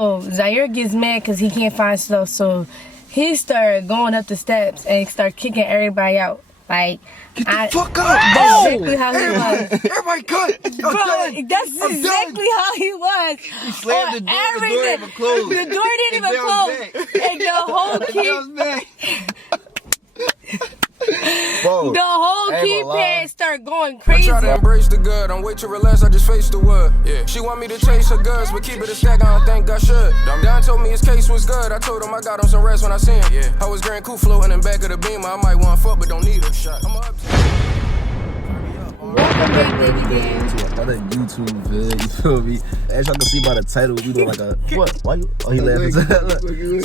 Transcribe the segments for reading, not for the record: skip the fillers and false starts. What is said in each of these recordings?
Oh, Zaire gets mad because he can't find stuff, so he started going up the steps and start kicking everybody out. Like, get the fuck up! That's exactly how he was. Everybody cut! Bro, that's exactly how he was. He slammed the door, the door didn't even close. The door didn't even close. And the whole Bro, the whole keypad start going crazy. I try to embrace the good. I'm way too relaxed, I just face the wood. Yeah. She want me to chase her goods, but keep it a stack, I don't think I should. Don told me his case was good. I told him I got him some rest when I seen it. Yeah. I was Grand Coup floating in back of the beamer. I might want fuck, but don't need a shot. I'm up. Welcome back, baby Dan. To another YouTube vid, you feel me? As y'all can see by the title, we doing like a what? Why you? Oh, he laughing. So,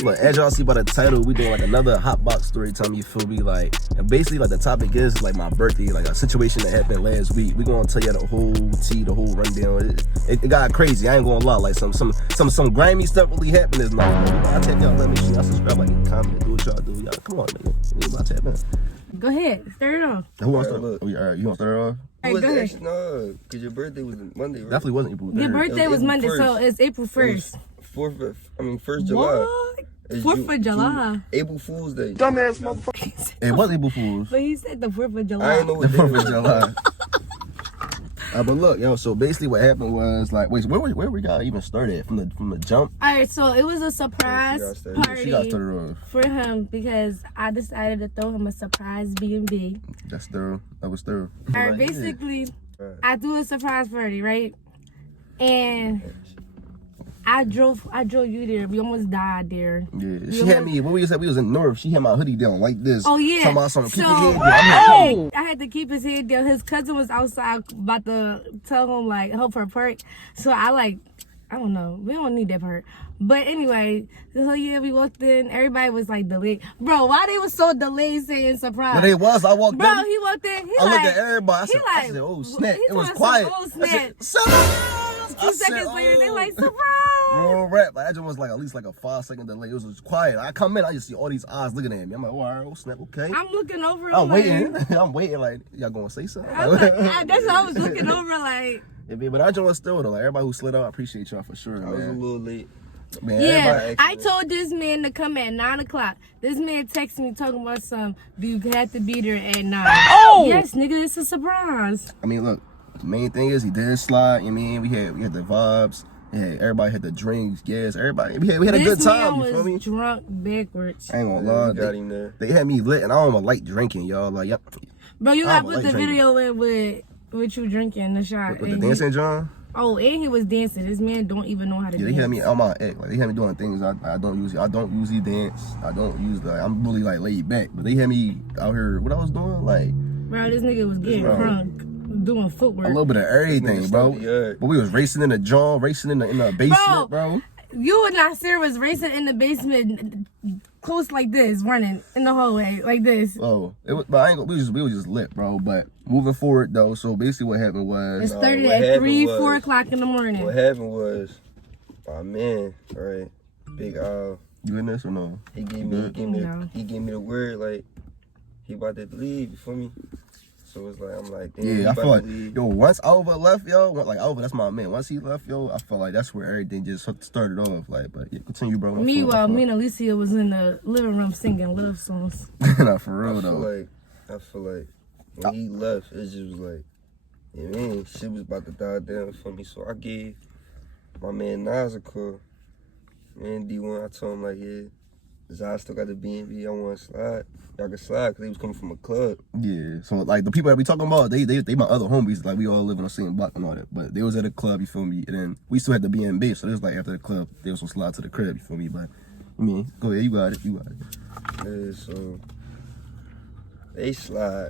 like, as y'all see by the title, we doing like another HOXBOX story time. You feel me? Like, and basically, like the topic is like my birthday, like a situation that happened last week. We gonna tell you the whole tea, the whole rundown. It got crazy. I ain't gonna lie. Like some grimy stuff really happened this night. I tell y'all, let me see. Y'all subscribe, like, comment, do what y'all do. Y'all, come on, man. We about to tap in. Go ahead, start it off. Who wants to? All right, you want to start it off? All right, go ahead. No, because your birthday was Monday, right? Definitely wasn't April 3rd. Your birthday was Monday, so it's April 1st. 1st July. What? 4th of July. April Fool's Day. Dumbass motherfucker. It was April Fool's. But he said the 4th of July. I didn't know what The 4th of July. But look, yo, so basically what happened was, like, wait, where we got even started from the jump? All right, so it was a surprise She got started off. for him because I decided to throw him a surprise B&B. That was thorough. All right, basically, I threw a surprise party, right? And I drove you there. We almost died there. Yeah, she had me. When we was in North, she had my hoodie down like this. Oh yeah. Talking about something. Keep his head down. I had to keep his head down. His cousin was outside about to tell him like help her perk. So I don't know. We don't need that part. But anyway, so yeah, we walked in. Everybody was like delayed. Bro, why they was so delayed saying surprise? Well, they was. I walked in. Bro, he walked in. I looked at everybody. I said, oh snap. It was quiet. Oh snap. Surprise! 2 seconds later, they like surprise. Real rap. Like, I just was like at least like a 5-second delay. It was just quiet. I come in, I just see all these eyes looking at me. I'm like, oh, all right, oh snap, okay. I'm looking over. I'm waiting. I'm waiting. Like, y'all gonna say something? That's what I was looking over like. Yeah, but I just was still though. Like, everybody who slid out, I appreciate y'all for sure. I was a little late. Man, yeah, I told this man to come at 9 o'clock. This man texted me talking about some, do you have to be there at 9? Oh! Yes, nigga, it's a surprise. I mean, look, the main thing is he did slide. You know what I mean? We had the vibes. Yeah, everybody had the drinks, gas. Everybody, we had a good time. This man you feel me? was drunk backwards. I ain't gonna lie. Got him there. They had me lit, and I don't even like drinking, y'all. Like, yep. Bro, you gotta put the video in with you drinking the shot. With the dancing, John. Oh, and he was dancing. This man don't even know how to dance. They had me on my act. Like, they had me doing things I don't usually dance. I don't usually, like, I'm really like laid back. But they had me out here. What I was doing, like, bro, this nigga was getting drunk, doing footwork. A little bit of everything, bro. But we was racing in the jaw, racing in the basement, bro. You and Nasir was racing in the basement, close like this, running in the hallway like this. Oh, it was, but we was just lit, bro. But moving forward though, so basically what happened was it started at 3-4 o'clock in the morning. What happened was, my man, right, Big Al. You in this or no? He gave me the word like he about to leave. You feel me? So it's like I'm like, damn, yeah, I feel like yo, once Alva left, yo, like Alva, that's my man. Once he left, yo, I feel like that's where everything just started off. Like, but yeah, continue, bro. Meanwhile, me and Alicia was in the living room singing love songs. Nah, for real though. I feel like when he left, it just was like, yeah, man, shit was about to die down for me. So I gave my man Nas a call. Man, D1, I told him like, yeah, Zai still got the B&B. I want to slide. Y'all can slide because they was coming from a club. Yeah, so like the people that we talking about, they my other homies. Like we all live on the same block and all that. But they was at a club, you feel me? And then we still had the B&B. So it was like after the club, they was gonna slide to the crib, you feel me? But I mean, go ahead, you got it. Yeah, so they slide.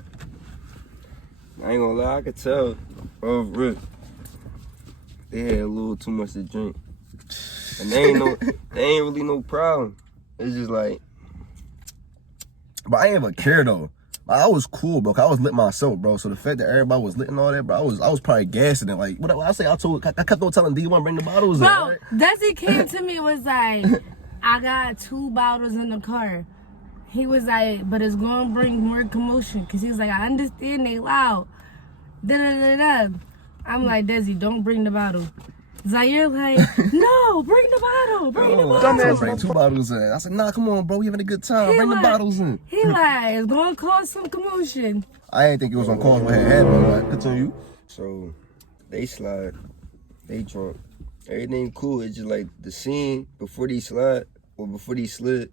I ain't gonna lie, I could tell. Oh, Rick, they had a little too much to drink, and they ain't really no problem. It's just like. But I ain't even care though. I was cool, bro. Cause I was lit myself, bro. So the fact that everybody was lit and all that, bro, I was probably gassing it. Like what I say, I kept on telling D1 bring the bottles in. Bro, Desi came to me was like, I got 2 bottles in the car. He was like, but it's gonna bring more commotion. Cause he was like, I understand they loud. Da da da da. I'm like, Desi, don't bring the bottle. Zaire like, no, bring the bottle, bring the bottle. Dumbass bring 2 bottles in. I said, nah, come on, bro, we having a good time. Bring the bottles in. He like, it's gonna cause some commotion. I ain't think it was gonna cause what had happened, but continue. So they slide, they drunk. Everything cool. It's just like the scene before they slide or before they slid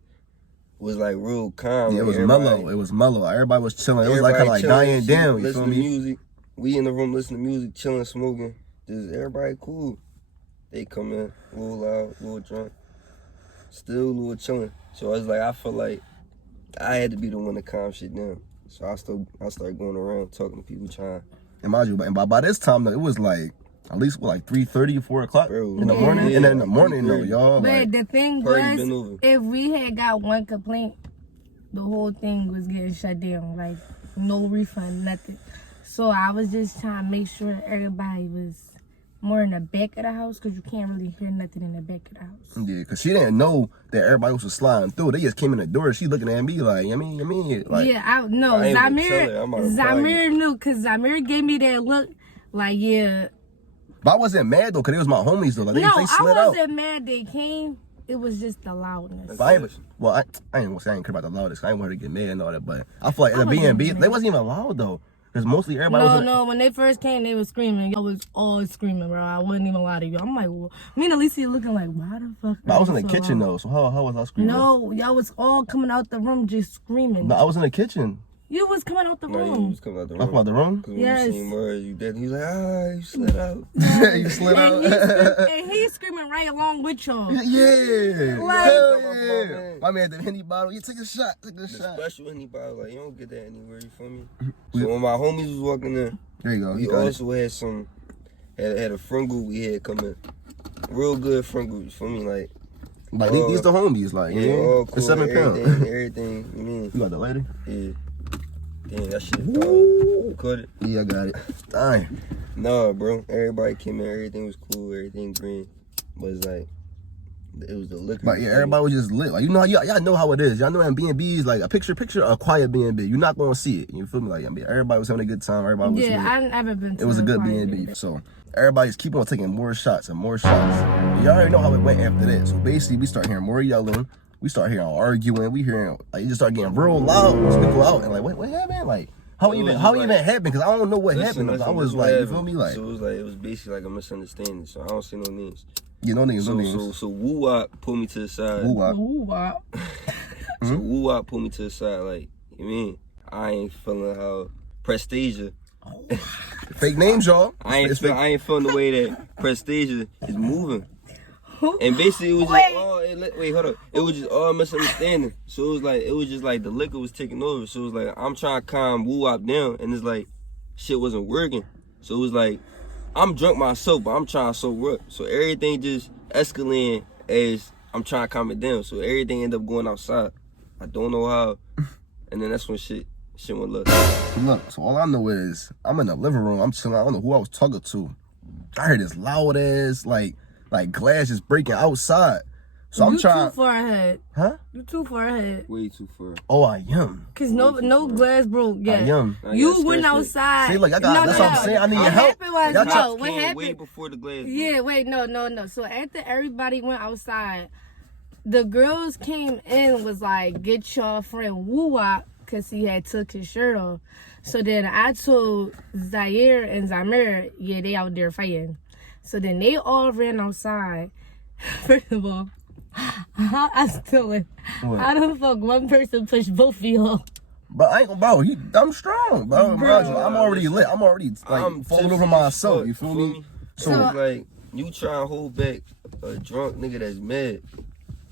was like real calm. Yeah, it was mellow. It was mellow. Everybody was chilling. It was like kind of like chilling, dying down. You listen feel to me? music. We in the room listening to music, chilling, smoking. Just everybody cool. They come in a little loud, a little drunk, still a little chilling. So it's like I felt like I had to be the one to calm shit down. So I started going around talking to people, trying. And mind you, and by this time though, it was like at least like 3:30, 4 o'clock in the Yeah. morning. And then in the morning though, y'all. But Like, the thing Party been was, over. if we had got one complaint, the whole thing was getting shut down. Like, no refund, nothing. So I was just trying to make sure everybody was more in the back of the house, because you can't really hear nothing in the back of the house. yeah, because she didn't know that everybody was sliding through. They just came in the door. She looking at me like, like, Yeah, I ain't gonna tell her. I'm Zamir knew, because Zamir gave me that look like, yeah. But I wasn't mad though, because it was my homies though. Like, they No, slid I out. wasn't mad they came. It was just the loudness. But I ain't gonna say I ain't care about the loudest. I ain't want her to get mad and all that. But I feel like in the wasn't B&B, mad. they wasn't even loud though. Because mostly everybody was. No, when they first came, they was screaming. Y'all was all screaming, bro. I wouldn't even lie to you. I'm like, well, me and Alicia looking like, why the fuck? But I was in the so kitchen loud? though, so how was I screaming? No, y'all was all coming out the room just screaming. No, I was in the kitchen. You was coming out the No, you room. was coming out the I room. come out the room. Cause when Yes. you seen Murray, you dead. He was like, you slid out. You slid out. And he's screaming right along with y'all. Yeah. Like- Hell yeah. My man, the Henny bottle. You take a shot. Take a The shot. special anybody, like, you don't get that anywhere, you feel me? So when my homies was walking in, There you go. we You got it. also had a friend group we had come in. Real good friend group, you feel me? Like, Like these the homies, like yeah, you know, all for cool, 7 pounds. everything, you mean? You got the lady? Yeah. Damn, that shit dog. Caught it? Yeah, I got it. Dang. Nah, bro. Everybody came in, everything was cool, everything green. But it's like, it was the liquor. But yeah, everybody was just lit. Like, you know, y'all know how it is. Y'all know in B&B's, like a picture a quiet B&B. You're not gonna see it. You feel me? Like, I mean, everybody was having a good time. Everybody was lit. Yeah, I never been to It was a good quiet B&B. So everybody's keep on taking more shots and more shots. And y'all already know how it went after that. So basically, we start hearing more yelling. We start hearing arguing. We hearing like it just start getting real loud. So we go out and like, what happened? Like, how even happened? Because I don't know what happened. I was like, you feel me? Like, so it was basically like a misunderstanding. So I don't see no names. you know names, no names. So Woo Wop pulled me to the side. Woo wop. Ooh, wow. So Woo Wop pulled me to the side. Like, you mean I ain't feeling how Prestasia. Fake names, y'all. I ain't feeling the way that Prestasia is moving. And basically, it was Wait. just all. Wait, hold up. It was just all misunderstanding. So it was just like the liquor was taking over. So it was like I'm trying to calm Woo Wop down, and it's like shit wasn't working. So it was like I'm drunk myself, but I'm trying to sober up. So everything just escalating as I'm trying to calm it down. So everything ended up going outside. I don't know how. And then that's when shit went left. Look, so all I know is I'm in the living room. I'm chilling. I don't know who I was talking to. I heard this loud ass like glass just breaking outside. So I'm trying. You too far ahead. Huh? You too far ahead. Way too far. Oh, I am. Cause no glass broke yet. I am. You went outside. See, like, that's what I'm saying. I need your help. What Y'all happened was, what Way happened? before the glass. Yeah, wait, no. So after everybody went outside, the girls came in and was like, get your friend Woo Wop, because he had took his shirt off. So then I told Zaire and Zamir, yeah, they out there fighting. So then they all ran outside. First of all, I still it. How the fuck one person pushed both of y'all? But I ain't gonna, bro. I'm strong, bro. I'm already lit. I'm already like falling over myself. You feel me? So it's like you try and hold back a drunk nigga that's mad.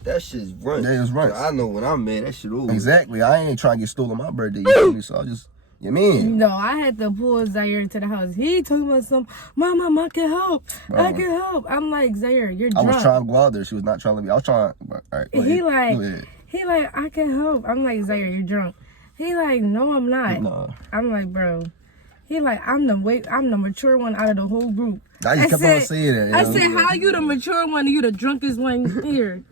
That shit's run. That is run. So I know when I'm mad, that shit over. Exactly. I ain't trying to get stolen my birthday. You feel me? So I just, you mean? No, I had to pull Zaire to the house. He talking about some, Mom, I can help. Bro. I can help. I'm like, Zaire, you're I drunk. was trying to go out there. She was not trying to leave. I was trying. All right. Go He ahead. like, I can help. I'm like, Zaire, you're drunk. He like, no, I'm not. Nah. I'm like, bro. He like, I'm the mature one out of the whole group. I just kept on saying that. I said, how you the mature one and you the drunkest one here?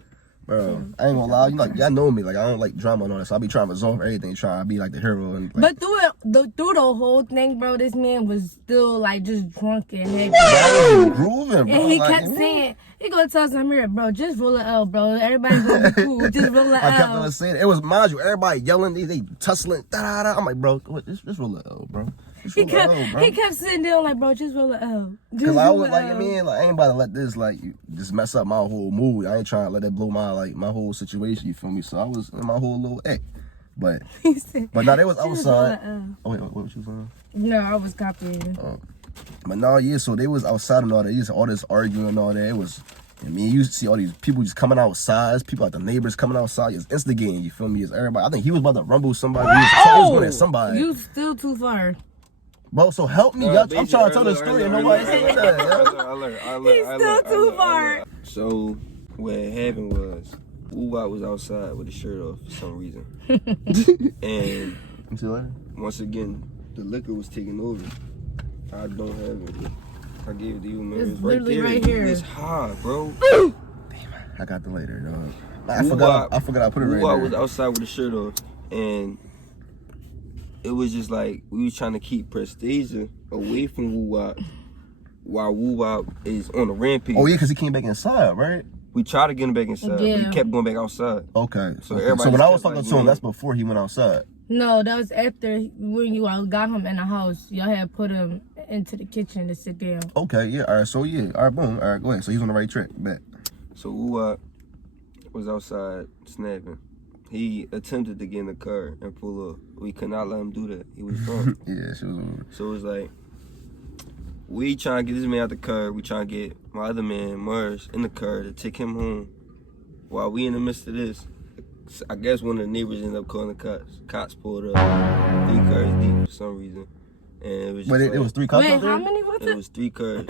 Bro, I ain't gonna lie. You like, y'all know me. Like, I don't like drama and all that. So I be trying to resolve everything, trying to be like the hero. And like, But through the whole thing, bro, this man was still like just drunk and happy. that was grooving, bro. And he like, kept saying, he gonna tell some here, bro, just roll an L, bro. Everybody gonna be cool. Just roll an I kept L. on saying it. It was, mind you, everybody yelling, they tussling, da da da. I'm like, bro, just roll an L, bro. He kept sitting there like, bro, just roll an L. Cause I was like, I mean, like, I ain't about to let this like just mess up my whole mood. I ain't trying to let that blow my whole situation. You feel me? So I was in my whole little act. But now they was outside. Oh wait, what you saying? No, I was copying. But no, yeah. So they was outside and all that. All this arguing and all that. It was. I mean, you see all these people just coming outside. People like the neighbors coming outside, just instigating. You feel me? It's everybody. I think he was about to rumble somebody. He was going at somebody. You still too far. Bro, so help me, y'all. I'm trying to tell the story and nobody's saying that. He's still too far. So what happened was, Woo-Wop was outside with his shirt off for some reason. And once again, the liquor was taking over. I don't have it. I gave it to you, man. It's It's right literally there. right here. It's high, bro. Damn, I got the later, dog. I forgot I put it right Woo-Wop there. was outside with his shirt off, and it was just like we was trying to keep Prestasia away from Woo-Wop while Woo-Wop is on a rampage. Oh yeah, because he came back inside, right? We tried to get him back inside, but Yeah. he kept going back outside. Okay. So Okay. everybody So when I was kept, talking like, to him, that's before he went outside. No, that was after when you all got him in the house. Y'all had put him into the kitchen to sit down. Okay, yeah. All right. So yeah. All right. Boom. All right. Go ahead. So he's on the right track. Bet. So Woo-Wop was outside snapping. He attempted to get in the car and pull up. We could not let him do that. He was drunk. Yeah. She was over. So it was like, we trying to get this man out the car. We trying to get my other man, Mars, in the car to take him home. While we in the midst of this, I guess one of the neighbors ended up calling the cops. Cops pulled up 3 cars deep for some reason. And it was just But like, it was 3 cops Wait, out there? how many was it it? was 3 cars.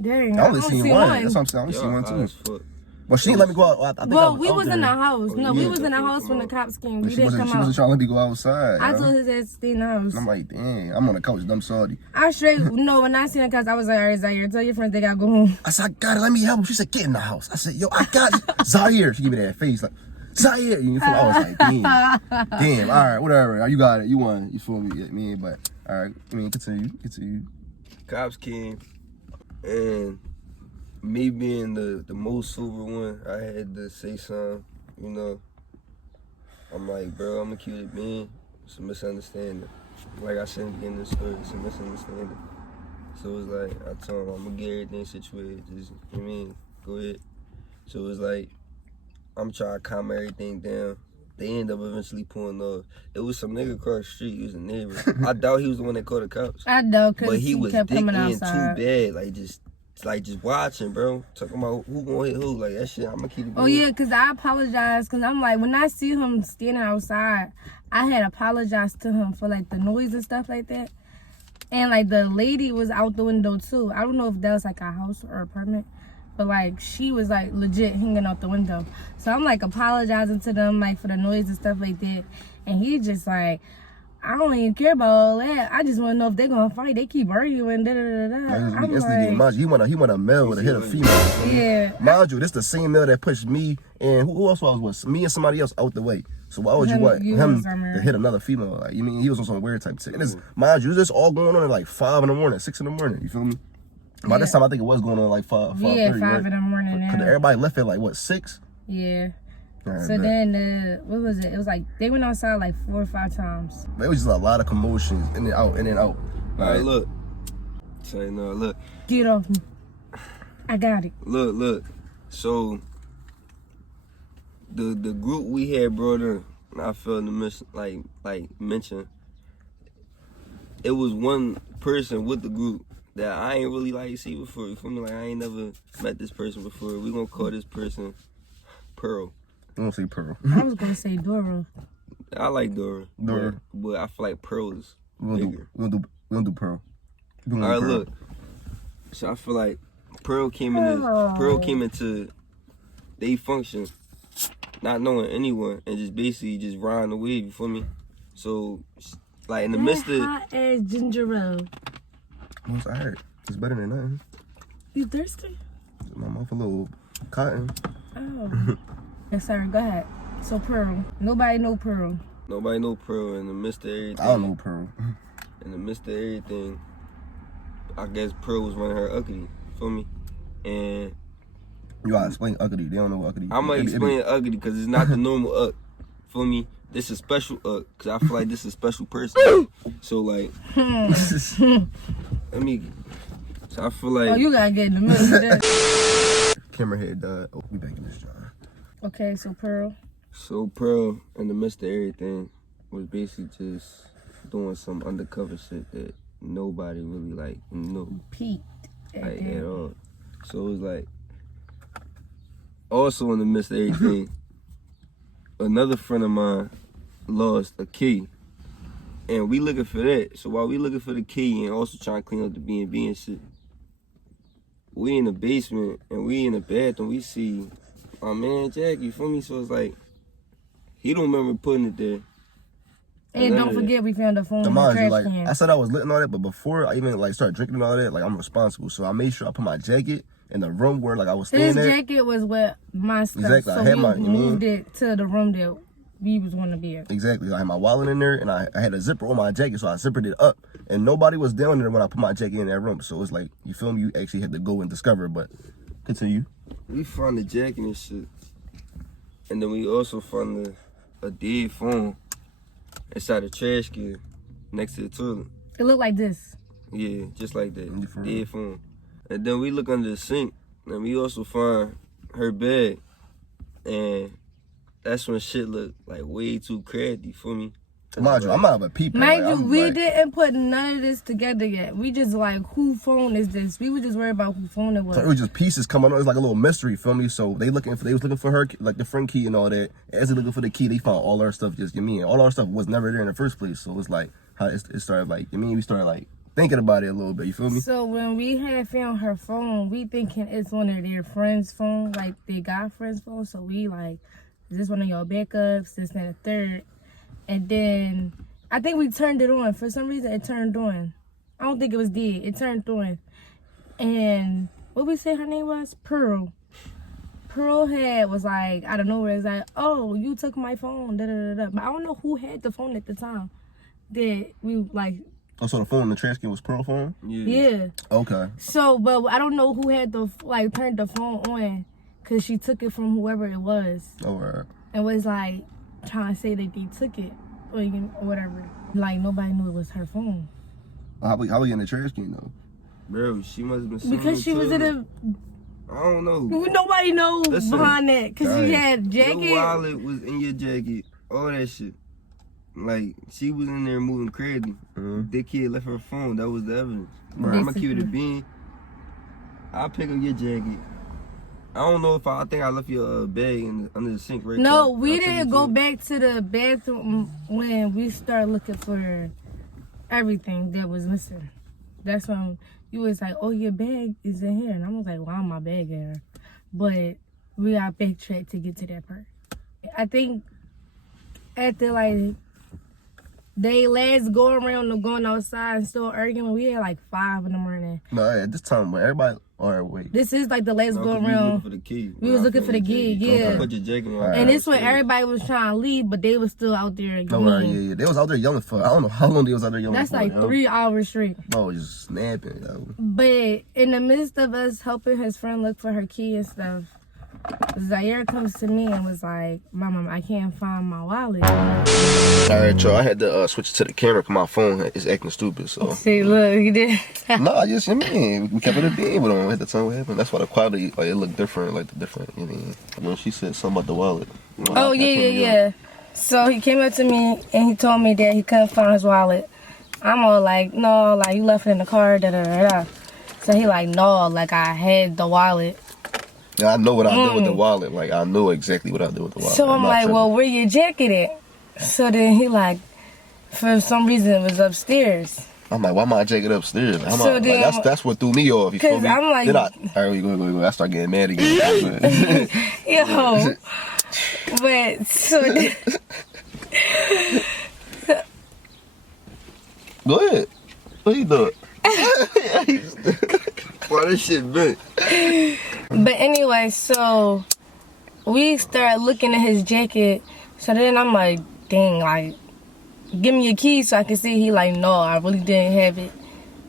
Dang, I only seen one. That's what I'm saying. I only seen Y'all one high too. as fuck. Well, she didn't let me go out. I think Well, I we out was there. in the house. Oh, No, we yeah, was in the that's house what when the come out. cops came. But We she didn't wasn't come trying out. to let me go outside. I yo. told his ass to stay in the house. I'm like, dang, I'm on the couch, dumb salty. I straight, no, when I seen the cops, I was like, all right, Zaire, tell your friends they gotta go home. I said, I got it, let me help him. She said, get in the house. I said, yo, I got it. Zaire. She gave me that face like, Zaire. You feel me? I was like, damn, all right, whatever. You got it. You won. You feel me? Yeah, me, but all right. I mean, continue. Cops came, and me being the most sober one, I had to say something, you know. I'm like, bro, I'm gonna keep it being. It's a misunderstanding. Like I said in the beginning of the story, it's a misunderstanding. So it's like, I told him, I'm gonna get everything situated. Just, you know what I mean, go ahead. So it's like, I'm trying to calm everything down. They end up eventually pulling off. It was some nigga across the street. He was a neighbor. I doubt he was the one that called the cops. I know, But because he he was kept dick coming in outside. too bad, like just watching, bro. Talking about who gonna hit who, like that shit. I'm gonna keep it. Oh, yeah, because I apologized, because I'm like, when I see him standing outside, I had apologized to him for, like, the noise and stuff like that. And, like, the lady was out the window, too. I don't know if that was, like, a house or apartment. But, like, she was, like, legit hanging out the window. So I'm, like, apologizing to them, like, for the noise and stuff like that. And he just, like, I don't even care about all that. I just want to know if they're going to fight. They keep arguing, da-da-da-da. I'm like, He want a male with a hit a female. yeah. Mind you, this the same male that pushed me and who else was with me and somebody else out the way. So why would you want him to hit another female? Like, you mean he was on some weird type of shit. And it's, mind you, this all going on at like 5 in the morning, 6 in the morning. You feel me? By this time, I think it was going on like 5. Yeah, 5:30, 5 in the morning now. Cause everybody left at like what, 6? Yeah. Right, So then, what was it? It was like, they went outside like 4 or 5 times. It was just a lot of commotions, in and out, in and out. All right, look. Say no, look. Get off me. I got it. Look. So the group we had brought in, I felt the mention. It was one person with the group that I ain't really like see before. You feel me? Like I ain't never met this person before. We gonna call this person Pearl. I don't say Pearl. I was going to say Dora. I like Dora. But I feel like Pearl is bigger. We gonna do Pearl. All right, look. So I feel like Pearl came into they function, not knowing anyone, and just basically just riding the wave. You feel me? So, like in the midst of hot ass ginger ale. What's I heard? It's better than nothing. You thirsty? My mouth a little cotton. Oh. Yes, sir. Go ahead. So Pearl. Nobody know Pearl. Nobody know Pearl in the midst of everything. I don't know Pearl. In the midst of everything, I guess Pearl was running her ugly. Feel me? And You gotta explain ugly. They don't know ugly. I'm gonna explain ugly because it's not the normal uck. Feel me? This is special uck because I feel like this is a special person. So like, let me. So I feel like. Oh, you gotta get in the middle of that. Camera head died. Oh, we back in this job. Okay, so Pearl. So Pearl, in the midst of everything, was basically just doing some undercover shit that nobody really like knew. Pete. Like at all. So it was like. Also in the midst of everything, another friend of mine lost a key. And we looking for that. So while we looking for the key and also trying to clean up the B&B and shit, we in the basement and we in the bathroom, we see my man Jack, you feel me? So it's like, he don't remember putting it there. And don't forget we found the phone in the Mind you, trash like, can. I said I was lit and all that, but before I even like start drinking and all that, like I'm responsible. So I made sure I put my jacket in the room where like I was staying His at. jacket was with my stuff, Exactly, I so had we my- you moved mean? it to the room that we was gonna be at. Exactly. I had my wallet in there and I had a zipper on my jacket, so I zippered it up. And nobody was down there when I put my jacket in that room. So it's like, you feel me? You actually had to go and discover, but continue. We found the jacket and shit. And then we also found a dead phone inside the trash can next to the toilet. It looked like this. Yeah, just like that. You for real? Dead phone. And then we look under the sink and we also find her bag. And that's when shit looked like way too crafty for me. Mind you, I'm not a peeper. Mind like, you, I'm we like- didn't put none of this together yet. We just like, who phone is this? We were just worried about who phone it was. So it was just pieces coming on. It's like a little mystery, feel me? So they was looking for her, like the friend key and all that. As they looking for the key, they found all our stuff. Just and all our stuff was never there in the first place. So it's like how it started. Like we started like thinking about it a little bit. You feel me? So when we had found her phone, we thinking it's one of their friends' phone, like they got friends' phone. So we like, is this one of your backups? This and the third. And then I think we turned it on. For some reason, it turned on. I don't think it was dead. It turned on. And what we say her name was? Pearl. Pearl was like, out of nowhere, it's like, oh, you took my phone, da-da-da-da. But I don't know who had the phone at the time. That we, like... Oh, so the phone in the trash can was Pearl phone? Yeah. Okay. So, but I don't know who had the, like, turned the phone on. Because she took it from whoever it was. Oh, right. And was, like, trying to say that they took it. Or whatever. Like, nobody knew it was her phone. How we in the trash can though? Bro, she must have been sitting Because she was in a... I don't know. Nobody knows Listen, behind that. Because she had jacket. Your wallet was in your jacket. All that shit. Like, she was in there moving crazy. That kid left her phone. That was the evidence. Right. I'm going to keep it a bean. I'll pick up your jacket. I don't know if I think I left your bag under the sink right No, quick. we I'll didn't go back to the bathroom when we started looking for everything that was missing. That's when you was like, oh, your bag is in here. And I was like, why my bag in here? But we got backtracked to get to that part. I think after like they last go around of going outside and still arguing, we had like 5 in the morning. No, at this time, when everybody. All right, wait. This is like the last No, go 'cause we was around. looking for the key. We was looking for the key, yeah. Don't put your jacket on. And this when everybody was trying to leave, but they was still out there again. No, right, yeah. They was out there yelling for. I don't know how long they was out there yelling That's for. like yo. 3 hours straight. Bro, just snapping, yo. But in the midst of us helping his friend look for her key and stuff, Zaire comes to me and was like, Mama, I can't find my wallet. All right, y'all. I had to switch to the camera because my phone is acting stupid. So See, look, he did. no, I mean, we kept it a beam with him at the time. What happened? That's why the quality, like, it looked different, like the different. You know, when she said something about the wallet. Oh, yeah. So he came up to me and he told me that he couldn't find his wallet. I'm all like, no, like, you left it in the car, da-da-da-da. So he like, no, like, I had the wallet. Yeah, I know what I did with the wallet. Like, I know exactly what I did with the wallet. So I'm not like, tripping. well, where your jacket at? So then he like, for some reason it was upstairs. I'm like, why my jacket upstairs? So then- That's what threw me off. You feel 'Cause me? I'm like- Then all right, go. I start getting mad again. Yo. But so Go ahead. What you doing? Why this shit bent? but anyway, so we started looking at his jacket. So then I'm like, dang, like, give me your keys so I can see. He like, no, I really didn't have it.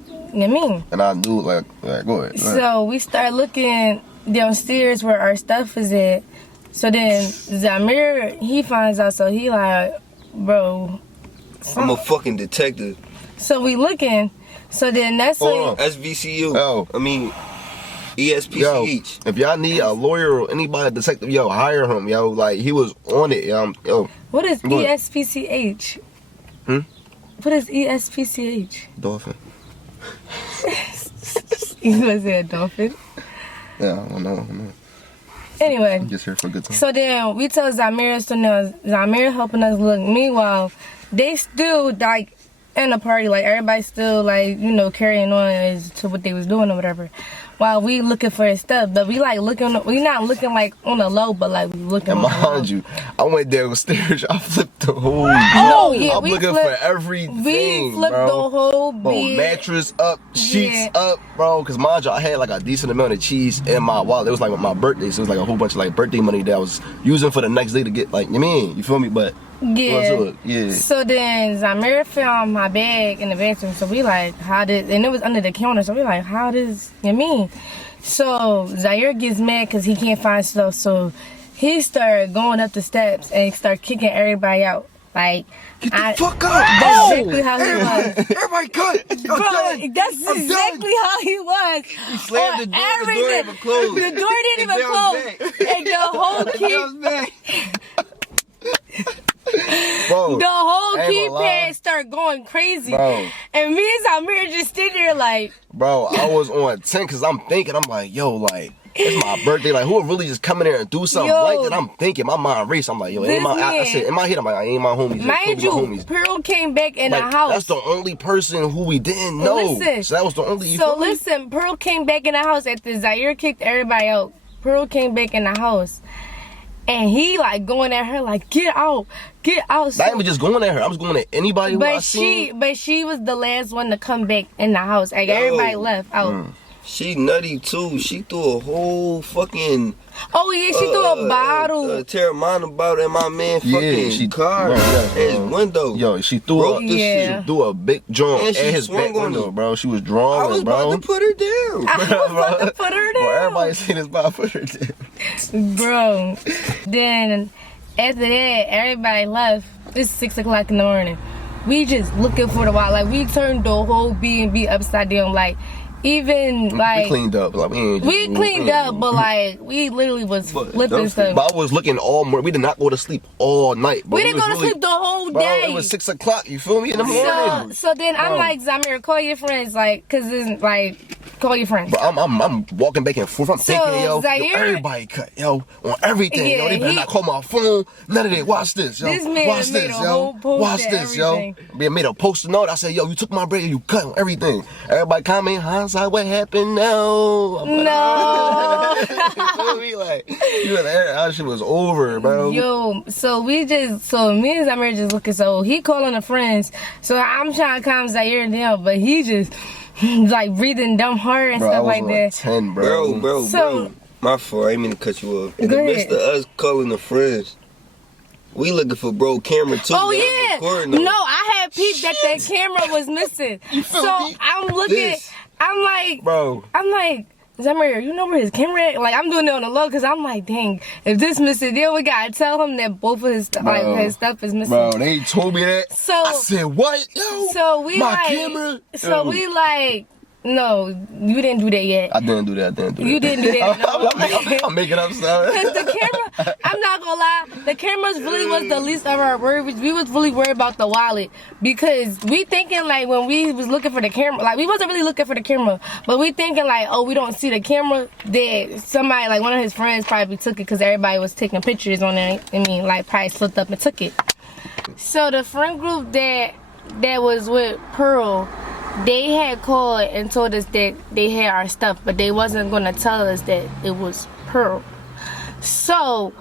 You know what I mean? And I knew, like go ahead. So we started looking downstairs where our stuff is at. So then Zamir, he finds out, so he like, bro. I'm a fucking detective. So we looking. So then that's when SVCU. Yo. I mean, ESPCH. Yo, if y'all need a lawyer or anybody, detective, yo, hire him, yo. Like, he was on it, yo. What is ESPCH? What is ESPCH? Dolphin. You was a dolphin? Yeah, I don't know. Anyway. I'm just here for a good time. So then we tell Zamir, so now Zamir helping us look. Meanwhile, they still like in the party, like everybody's still like, you know, carrying on as to what they was doing or whatever. While we looking for his stuff, but we like looking, we not looking like on the low, but like we looking. And mind you, I went downstairs, I flipped the whole. Oh yeah, I'm looking for everything. We flipped bro. the whole bed. Bro, mattress up, sheets up, bro. Cause mind you, I had like a decent amount of cheese in my wallet. It was like my birthday, so it was like a whole bunch of like birthday money that I was using for the next day to get like, you mean, you feel me? But yeah. So then Zamir found my bag in the bathroom. So we like, and it was under the counter. So we like, how does you mean? So Zaire gets mad because he can't find stuff. So he started going up the steps and start kicking everybody out. Like, get the fuck out! That's exactly how he was. Everybody cut! Bro, that's exactly how he was. He slammed the door. The door didn't even close. The door didn't even close. And the whole Bro, the whole keypad started going crazy. Bro. And me and Zamir just stood there like. Bro, I was on 10 because I'm like, yo, like, it's my birthday. Like, who would really just come in there and do something like that? I'm thinking, my mind raced. I'm like, yo, I said, in my head, I'm like, I ain't my homies. Mind you, Pearl came back in like, the house. That's the only person who we didn't know. Listen, so that was the only. So listen, Pearl came back in the house after Zaire kicked everybody out. Pearl came back in the house. And he like going at her like, get out. So, not even just going at her. I was going at anybody who I seen. But she was the last one to come back in the house. Like everybody left out. She nutty too. She threw a whole fucking. Oh yeah, she threw a bottle. A Terramana bottle in my man fucking car. His window. Yo, she threw a big joint at his back window, bro. She was drawing, I was about to put her down. Bro, everybody seen this about put her down. Bro. Then after that, everybody left. It's 6 o'clock in the morning. We just looking for the wild. Like we turned the whole B&B upside down. Like. Even like we cleaned up, like we cleaned up, but like we literally was flipping stuff. But I was looking all morning. We did not go to sleep all night. We didn't go to sleep the whole day. Bro, it was 6 o'clock. You feel me in the morning? So then I'm like, Zamir, call your friends, like, cause it's like, call your friends. But I'm walking back and forth. I'm thinking, yo, everybody cut, yo, on everything. Yo, they better not call my phone. None of that. Watch this, yo. This man Watch made this, a yo. whole post Watch this, yo. They made a post-it note. I said, yo, you took my bread, you cut on everything. Everybody comment, hindsight, what happened now? I'm like, no. You feel me? Like, that shit was over, bro. Yo, so me and Zamir just looking, so he calling the friends. So I'm trying to calm Zaire down, but he just like breathing dumb hard and stuff like that. 10, bro. Bro. My fault. I didn't mean to cut you off. In the midst of us calling the friends, we looking for bro camera too. Oh yeah. No, I had peeped that camera was missing. So I'm looking. I'm like, Zamir, you know where his camera at? Like, I'm doing it on the low because I'm like, dang, if this missing, then we gotta tell him that both of his stuff is missing. Bro, they told me that. So I said, what? Yo, so we camera. So we like, no, you didn't do that yet. I didn't do that. You didn't do that. No. I'm making up stuff. Because the camera, I'm not gonna lie, the cameras really was the least of our worries. We was really worried about the wallet because we thinking like when we was looking for the camera, like we wasn't really looking for the camera, but we thinking like, oh, we don't see the camera. That somebody, like one of his friends probably took it because everybody was taking pictures on it. I mean, like probably slipped up and took it. So the friend group that was with Pearl, they had called and told us that they had our stuff, but they wasn't gonna tell us that it was Pearl. So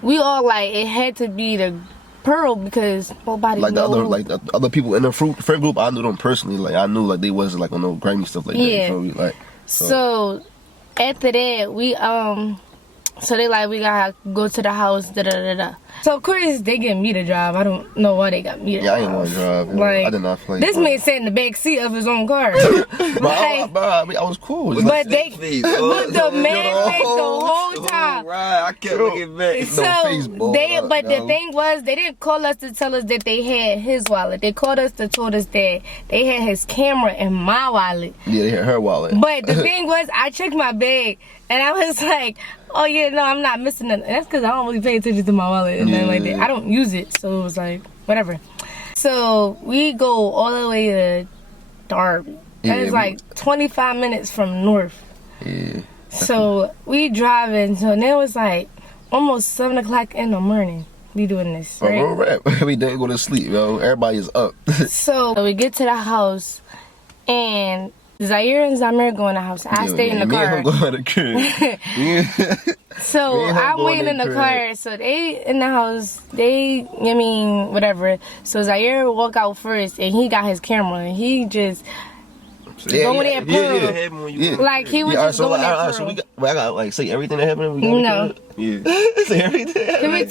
we all like, it had to be the Pearl because nobody knows. The other people in the friend group, I knew them personally. Like I knew like they wasn't like on no grimy stuff like that. Yeah. You feel me? Like so after that, we So they like, we gotta go to the house, da da da da. So of course they get me to drive. I don't know why they got me to drive. I ain't want to drive. Like, I did not play. This man sat in the back seat of his own car. Bro, I was cool. But But the man faked the whole time. Right, I kept looking back. So the thing was, they didn't call us to tell us that they had his wallet. They called us to told us that they had his camera in my wallet. Yeah, they had her wallet. But the thing was, I checked my bag and I was like, oh yeah, no, I'm not missing nothing. And that's because I don't really pay attention to my wallet and nothing like that. I don't use it, so it was like whatever. So we go all the way to Darby. And it's like 25 minutes from North. Yeah. So we driving. So now it's like almost 7 o'clock in the morning. We doing this, right? We didn't go to sleep, yo. Everybody is up. So we get to the house, and Zaire and Zamir go in the house. I stay in the car. Me and him go in the crib. So I'm waiting in the car. So they in the house. They, I mean, whatever. So Zaire walk out first, and he got his camera, and he just going in Pearl. Like he was just going in Pearl. So I got like say everything that happened. No. Yeah. Say everything. Can we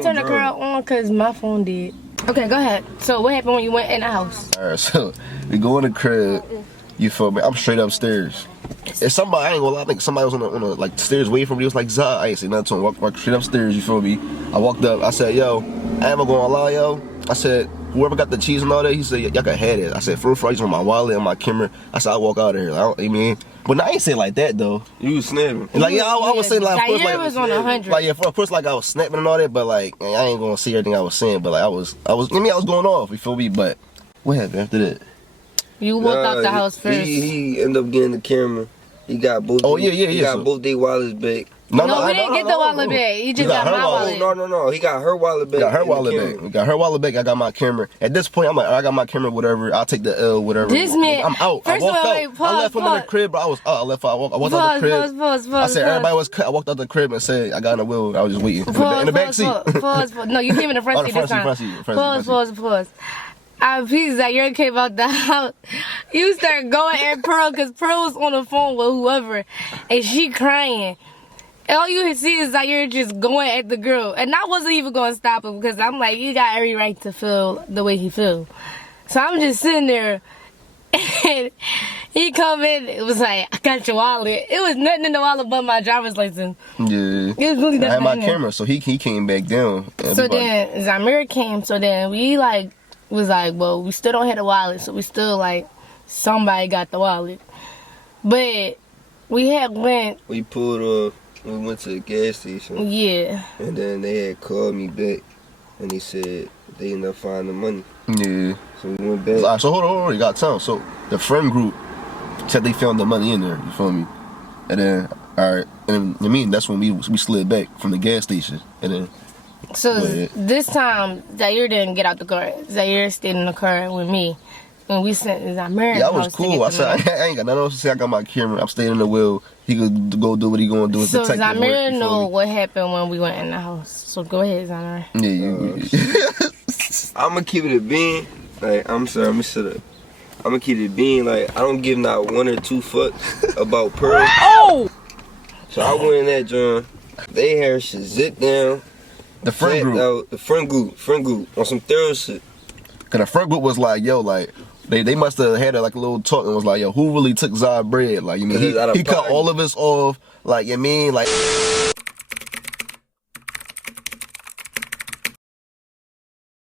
turn the car on? Cause my phone did. Okay, go ahead. So what happened when you went in the house? Alright, so we go in the crib. You feel me? I'm straight upstairs. And somebody, I ain't gonna lie, I think somebody was on the like stairs waiting for me. He was like, Zah, I ain't say nothing to him. Walk straight upstairs, you feel me? I walked up, I said, yo, I ain't gonna lie, yo. I said, whoever got the cheese and all that, he said, y'all can have it. I said, for I just want my wallet and my camera. I said, I'll walk out of here. I mean, but I ain't say it like that though. You was snapping. Like, yeah, I was saying like, Zaire was on 100. Like, yeah, of course, like I was snapping and all that, but like, I ain't gonna see everything I was saying, but like, I was going off, you feel me? But what happened after that? You walked out the house first. He ended up getting the camera. He got both. Oh, yeah. He got both their wallets back. No, we didn't get the wallet back. He just got my wallet. No. He got her wallet back. Got her wallet back. We got her wallet back. I got my camera. At this point, I'm like, I got my camera, whatever. I'll take the L, whatever. This man, I'm out. First I walked of all, out. wait, pause, I left him in the crib, but I was out. I walked out the crib. Pause. I said everybody was cut. I walked out the crib and said I got in the wheel. I was just waiting in the back seat. Pause. No, you came in the front seat this time. Pause. Pizza, Zaire came out the house. You start going at Pearl because Pearl was on the phone with whoever, and she crying. And all you see is Zaire just going at the girl, and I wasn't even going to stop him because I'm like, you got every right to feel the way he feel. So I'm just sitting there, and he come in. It was like, I got your wallet. It was nothing in the wallet but my driver's license. Yeah, it was really nothing. I had my camera, so he came back down. So then Zamir came. So then we was like, well, we still don't have the wallet, so we still like, somebody got the wallet. But we had went. We pulled up. We went to the gas station. Yeah. And then they had called me back, and they said they ended up finding the money. Yeah. So we went back. Alright, so hold on, you got time. So the friend group said they found the money in there. You feel me? And then, alright, and I mean that's when we slid back from the gas station, and then. So this time, Zaire didn't get out the car. Zaire stayed in the car with me. And we sent Zamir. Yeah, I was cool. I said, I ain't got nothing else to say. I got my camera. I'm staying in the wheel. He could go do what he gonna do. So Zamir know what happened when we went in the house. So go ahead, Zamir. Yeah, I'm gonna keep it a bean. Like, I'm sorry, let me sit up. I'm gonna keep it a bean. Like, I don't give not 1 or 2 fucks about Pearl. Oh! So I went in that joint. They had shit zip down. The friend group. The friend group on some thorough shit. Cause the friend group was like, yo, like they must have had like a little talk and was like, yo, who really took Zai bread? Like, you mean he cut all of us off. Like, you mean like.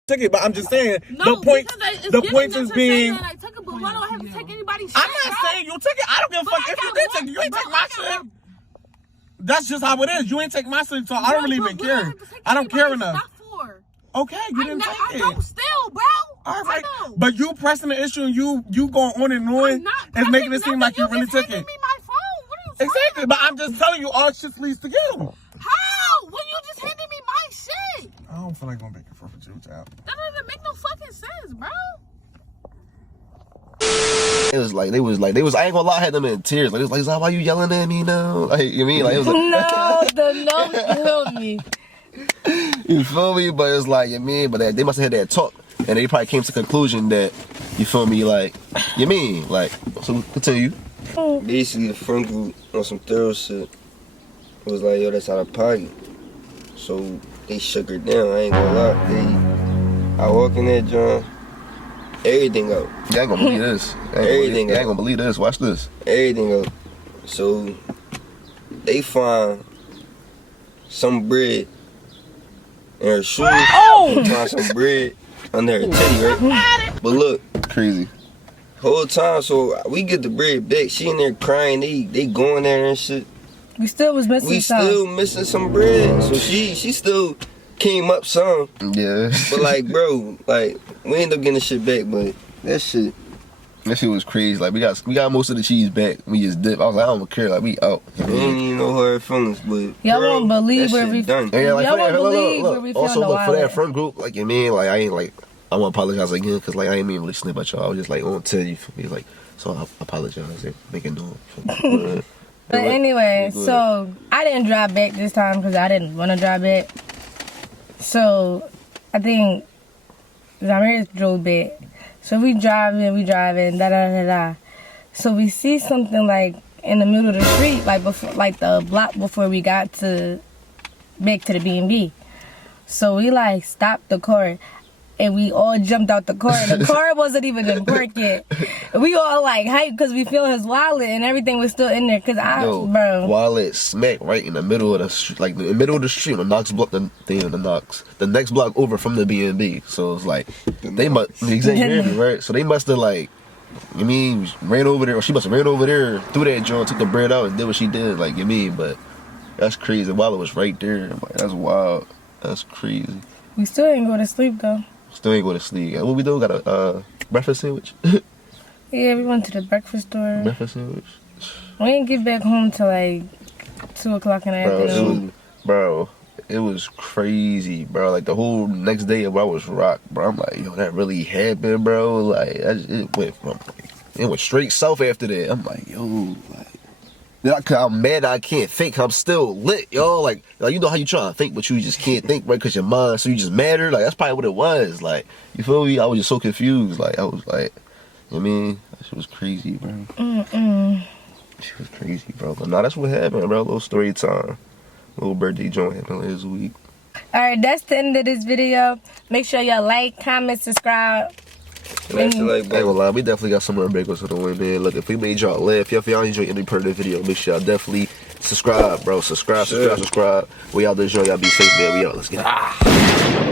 Took it, but I'm just saying the point is being. I took it, but why do I have to take anybody's shit? I'm not saying you took it. I don't give a fuck if you did take it. You ain't take my shit. That's just how it is. You ain't take my shit, so I don't really even care. I don't care enough. Okay, you didn't take it. I don't still, bro. All right, but you pressing the issue and you going on and on and making it seem like you really took it. Me my phone. What are you exactly, but I'm just telling you all shit leads to you. How? When you just handed me my shit? I don't feel like going back and forth with you, child. That doesn't make no fucking sense, bro. It was like they was I ain't gonna lie, I had them in tears. Like it was like, why you yelling at me now? Like you mean like it was like no killed me. You feel me? But it's like you mean, but they must have had that talk, and they probably came to the conclusion that you feel me, like you mean, like so continue. Basically, the friend group on some thorough shit. was like, yo, that's out of pocket. So they shook her down. I ain't gonna lie. I walk in there, John. Everything out. You ain't gonna believe this. Everything You out. ain't gonna believe this. Watch this. Everything out. So they find some bread in her shoes. They find some bread under her titty, right? But look, Crazy. whole time, so we get the bread back. She in there crying. They going there and shit. We still was missing We some. still missing some bread. So she still came up some. Yeah. But like, bro, like we ended up getting the shit back. But that shit was crazy. Like we got most of the cheese back. We just dipped. I was like, I don't care. Like we out. we didn't even know her feelings. But Y'all bro, won't believe that where shit we done. Yeah, like, Y'all for that, won't look, believe look. where we Also, found the look, for that wallet. front group, like, you mean, like, I ain't, like, I want to apologize again, because, like, I ain't mean really snip at y'all. I was just, like, on tell you, for me, like, so I apologize and making noise. But anyway, so I didn't drive back this time because I didn't want to drive back. So I think Zamir drove back. So we driving, da da da da. So we see something like in the middle of the street, like before, like the block before we got to back to the B&B. So we like stopped the car. And we all jumped out the car. The car wasn't even in park yet. We all like hyped because we feel his wallet and everything was still in there. Cause bro. Wallet smack right in the middle of the street, like in the middle of the street. The Knox block, the next block over from the B&B. So it's like they must exactly right. So they must have like, you mean, ran over there. Or she must have ran over there, threw that joint, took the bread out, and did what she did. Like you mean, but that's crazy. The wallet was right there. I'm like, that's wild. That's crazy. We still ain't go to sleep though. Still ain't go to sleep. What we do? Got a breakfast sandwich? Yeah, we went to the breakfast store. Breakfast sandwich? We didn't get back home till like 2 o'clock in the afternoon. It was crazy, bro. Like the whole next day, bro, I was rocked, bro. I'm like, yo, that really happened, bro. Like, it went straight south after that. I'm like, yo, like, I'm mad I can't think. I'm still lit, yo. Like you know how you try to think, but you just can't think, right? Cause your mind, so you just matter. Like that's probably what it was. Like you feel me? I was just so confused. Like I was like, you know what I mean, that shit was crazy, bro. Shit was crazy, bro. But nah, that's what happened, bro. A little story time. Little birthday joint happened last week. Alright, that's the end of this video. Make sure y'all like, comment, subscribe. Like, I ain't gonna lie, we definitely got some more bagels to the win, man. Look, if we made y'all laugh, if y'all enjoyed any part of the video, make sure y'all definitely subscribe, bro. Subscribe. We out there, y'all be safe, man. We out. Let's get it.